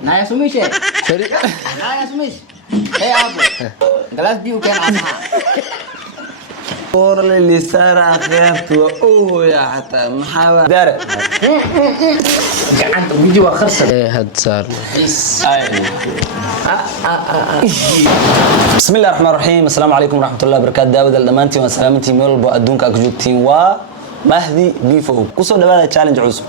Naya sumis eh. Sorry. Naya sumis. Apo. Gelas biu kan apa? والله اللي صار اخرت يا حتى محاور دار Jangan tuh juga khasar. هاد صار. بسم الله الرحمن الرحيم السلام عليكم ورحمه الله وبركاته داود الدمانتي وسلامتي ميل بو ادونك اكجوتين مهدي بيفو كسو دباده تشالنج عusub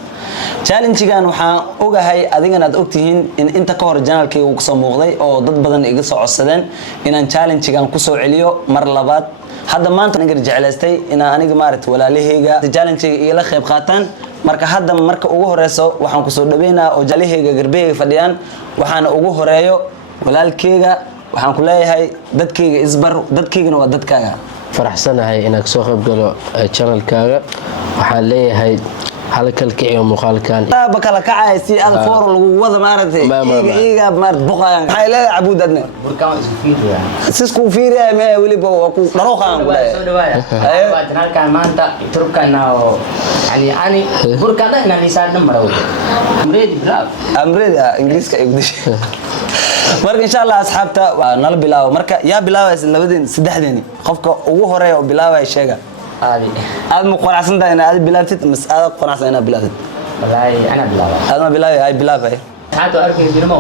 challenge-gan waxaan ogahay adigana aad ogtihiin in inta ka hor channel-kayga uu soo muuqday oo dad badan iga soo codsadeen inaan challenge-gan ku soo celiyo mar labaad hadda maanta aniga jecelaystay in aniga maaragtay walaalahayga challenge-ga ila qayb qaataan marka hadda marka ugu horeyso waxaan ku soo dhaweynaa oo jalahayga garbeeyay fadhiyaan waxaan ugu horeeyo walaalkayga waxaan ku leeyahay dadkayga isbar dadkaygana waa dadkaaga faraxsanahay inaad soo qayb galo channel-kaaga waxaan leeyahay halkalka iyo muuqaalkan bakala kacay si al foor lagu wada maaragtay iiga maar boqayaan waxay leedahay abuudadna Burkan isu fiiriya. sisku fiiriya ma waliba waa ku dharoqaan Soo dhawaaya. Waa janaalkan maanta turkan oo ani burkan ina liisaan maraw. Amreed bilaab. amrida ingiriiska ay gudishay marka insha Allah asxaabta waa nala bilaaw marka yaa bilaawaysa labadeen saddexdeeni qofka ugu horeeya oo bilaaway sheega Adi. aad ma qanacsan tahay inaad bilaabtid mas aad qanacsan inaad bilaabtid Wallahi ana bilaaba. aad ma bilaaway ay bilaabay Hadu arkay jirmo.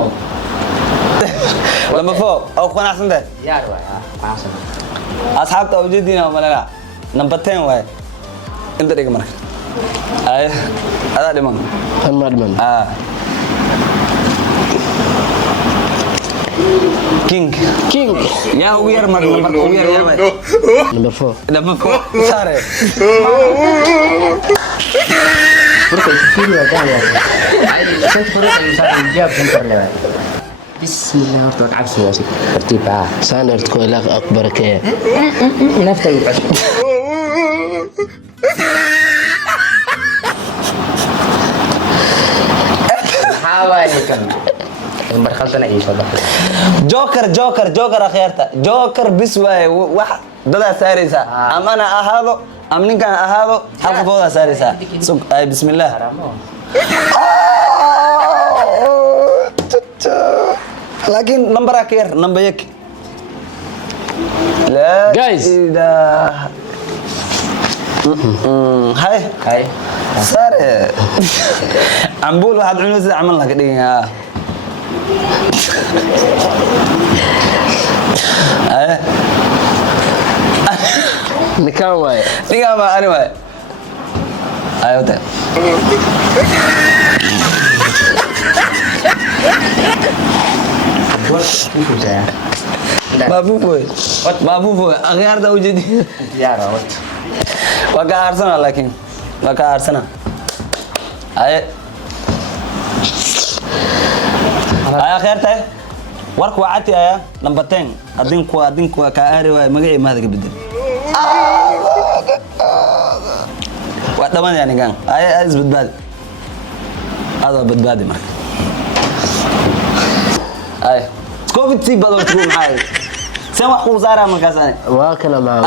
lama foo oo qanacsan tahay Yaar waa. Maasan. asxaabta ujeedina malaga number 10 waay inta dhiga marka ay ada dhiman madman king king yaa ugu yar mar number ugu yar yaa number 4 number 4 sare Burkan isu fiiriya kan ya. Ay, saya kurang bisa jawab bentar lewat. Bismillah waktu cabsi ya sih. Tertib ah. saanart ku ilaaq akbarka Nafta yukas. Hawai kan. Yang berkhalsan ay sabah. joker akhyarta joker bis waay wax dada saaraysa amana ahaado am ninkan ahaado hal qofooda saaraysa sug ay bismillah Haramo. laakiin number akhyar number yak la Guys. ilaha hay Hai. sare ambul waxaad cunaysaa amal la ka dhigaa nikan waay Tinggal apa anu, Pak? Ayo, Teh. Buat itu saya. Babu boy. Babu boy. Akhir tahu jadi. Ya rawat. Waka Arsenal lagi. Waka Arsenal. Ayo. Ayo akhir Teh. Warku waati ya, number 10. Adinku ka ari way magacay maad ka bedel. Waa dhamaan yani gang. Ay isbadbaad. Hada badbaadi marka. Ay. Covid si badal ku maxay. Saan wax ku saara markaas ani. waa kana ma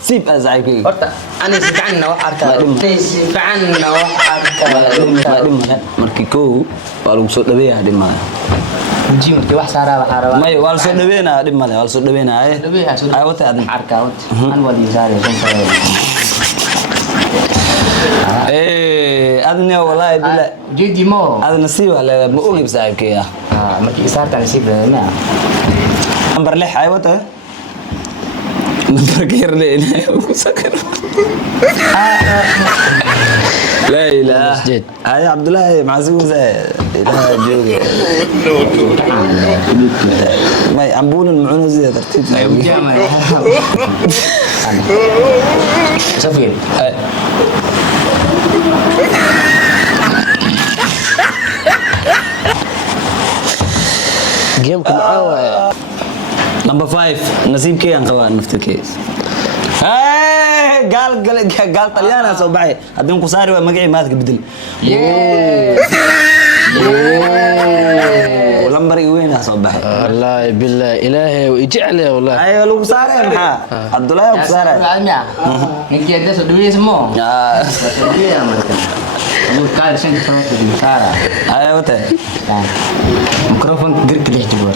Sip azaayki. Horta, ani si fiican wax arkaa. Si fiican wax arkaa. Markii koo waa lagu soo dhaweeyaa dhimaa. Jim, wax saara wax araba. May waa soo dhaweynaa dhib male, waa soo dhaweynaa ay. Ay wata adin. Arkaa wata. An wadi saara adna wallahi bila. Jadi mo. Adna si wala ma ogi saaxiibkaya. Markii saartan si baa. Number 6 ay wata. Number keer leena ku sakar. La ilaha. Masjid. Ay Abdullah maasuusa. Ilaha jooge. May ambulun muunuzida tartiib. Safir. game ku macaan waay Number 5 nasiibkay aan qabaa naftirkeeda. Gal Talyaana soo baxay hadii ku saari waa magacii maad ka bedel. Lambar weyn soo baxay. wallahi billahi ilaahay wa ij'ala wallahi Ay lagu saari maxaa? Abdullah ku saari. Ninkii adees oo dhaweeyay mo. Ya. Dhaweeyay markan. قال شنو فرق المسارة هاي وته ميكروفون درك ليه تقول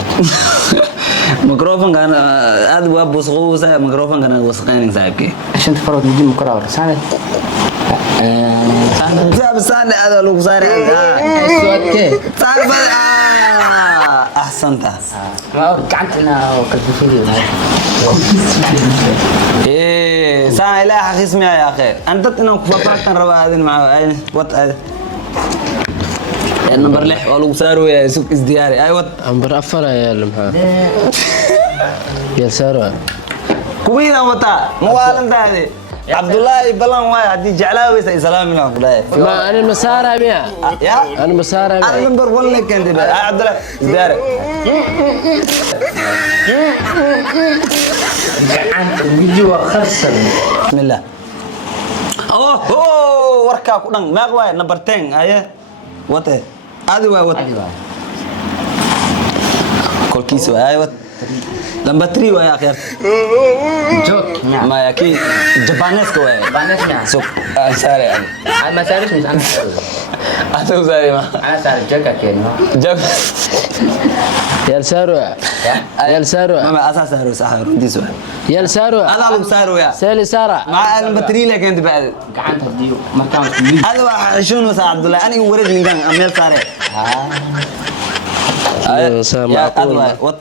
ميكروفون كان هذا باب بوسخو سايب ميكروفون كان وسخين سايبك عشان تفرق نجي ميكروفون سنة سايب سنة هذا لو ساري السؤال كيف سايب احسنت ما قعدت انا وكلت فيديو ايه ساعة لا حق اسمي يا اخي انت انا كفاك روا هذين مع وات النمبر لح ولو ساروا يا سوق ازدياري اي وات أمبر أفر يا لمها يا سارة كوينا وتا موالن هذه عبد الله بلان واي عدي جعلاوي سلام لك ما أنا مسارة ميا يا أنا مسارة انا ميا نمبر 1 لك انت بقى عبد الله ازدياري قعدت الفيديو خسر بسم الله اوه وركا كدن ما واي نمبر 10 ايه وات هذا واي وات ايوه كل كيس واي وات نمبر 3 واي اخر جوك نعم ما ياكي جابانيس كواي بانس نعم سوق ساري انا ما سارش مش انا أتو ساري ما انا سار جوكا كينو جاب يا سارة يا سارة ما اساس سارو سحر دي سؤال يا سارة هذا لو سارو يا سالي سارة مع البطري لك انت بعد قعدت هديو مكان كبير هذا واحد شنو سا عبد الله انا ورد من كان امير ساري سامع يا معقول. وات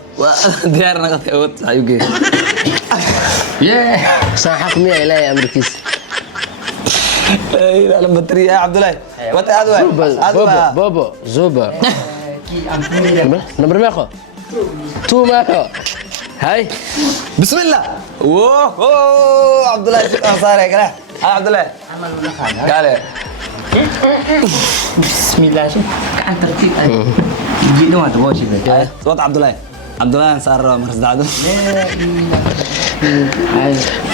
ديارنا قد وات ايوكي ياه صاحك ميا إلهي أمريكيس لا البطري يا عبد الله وات هذا بوبو بوبو زوبا نمبر ماخو تو ماخو هاي بسم الله اوه عبد الله ساري كده عبد الله قال بسم الله شوف قعدت ترتيب جينا ما تبغى شيء صوت عبد الله عبد الله صار مرز دعدو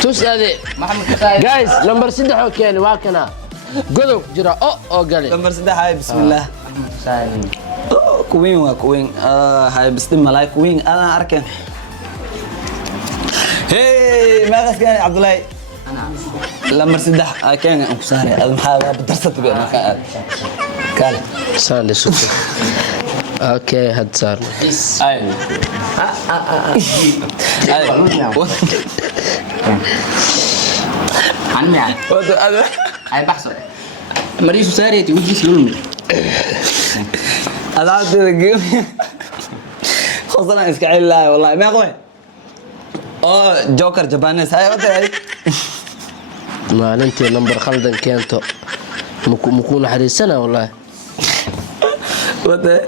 توس هذه محمد سعيد جايز نمبر 6 حوكيني واكنا قلو جرا أو قالي نمبر 6 هاي بسم الله محمد سعيد كوين وكوين هاي بستم ملاي كوين انا اركن هي ما كان عبد الله انا لمبر 6 كان انكو ساري هذا محا بدرست بيه مكان قال صار لي سوق اوكي هاد صار اي عني يعني هذا هاي بحصل مريض ساري توجي سلومي هذا عبد الجيم خصنا اسكعي الله والله ما قوي جوكر جابانيس هاي وقت هاي ما انت نمبر خلدن كانتو مكون حريصنا والله وقت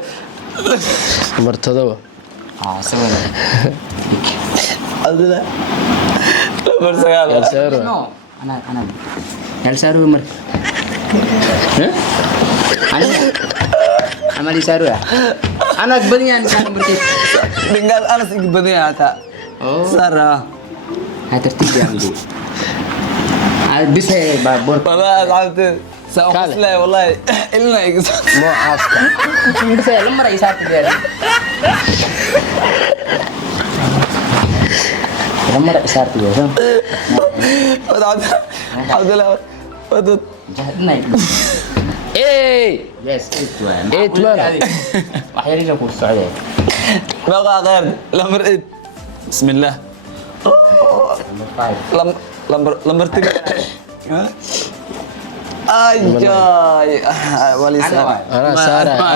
نمبر تضوى سوي عبد الله نمبر 9 يا سارة نو انا يا سارو مر ها انا عملي سارو انا قبلني يعني كان مركز tinggal anas igbadnya ata sara هاي ترتيب يا عمي بس هي بابور والله زعلت سأقول لا والله إلنا يقصد مو عاسكة بس هي لما رئيس هاتف ديالي لما رئيس هاتف ديالي عبد الله ودود جهدنا ايه يس 8 مان وحيري لكم السعودية بقى غير لمر إيد بسم الله لمر تك أجاي ولي سارة انا سارة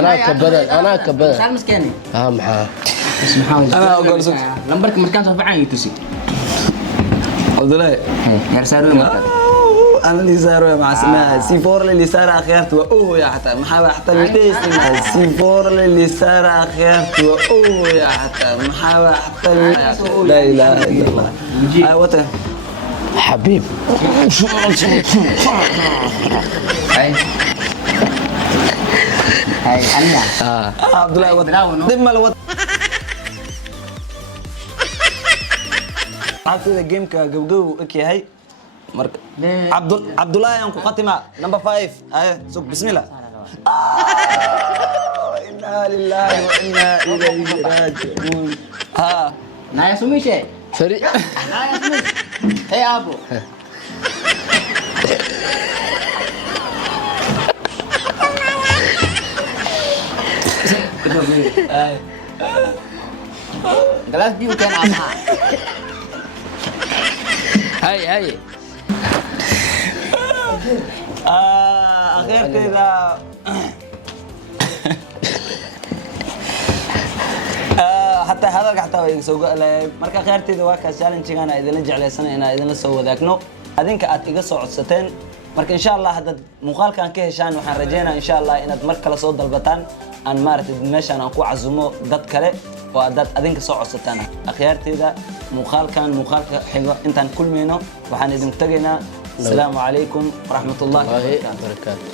انا كبدل شال مسكيني اهم حاجة أنا أقول سك لمبرك مركان صفع عين يتوسي عبد الله يا رسالة مركان أنا اللي صار مع اسمها سي 4 اللي صار أخيرت وأوه يا حتى محاوى حتى البيس سي 4 اللي صار أخيرت وأوه يا حتى محاوى حتى لا إله إلا الله هاي وطن حبيب هاي أنا عبد الله وطن دم الوطن عارف إذا جيم كجوجو إكي هاي عبد الله ينكو خاتمة نمبر 5 هاي سوق بسم الله إنا لله وإنا إليه راجعون ها نايا سمي شيء فريق نايا سمي هي أبو جلاس بيو كان عمها هاي أخير كذا حتى هذا حتى يسوق marka khayrteeda waa ka challenge-gan ay idin jeclaysan inaan idin soo wadaagno adinka aad iga soo codsateen marka insha Allah hadda muuqaalkan ka heshaan waxaan rajeynayaa insha Allah inaad mar kale soo dalbataan aan maartay meeshan aan ku casumo dad kale oo dad adinka soo codsataan akhayrteeda muuqaalka xigo intaan kulmeyno waxaan idin tagaynaa السلام عليكم ورحمة الله وبركاته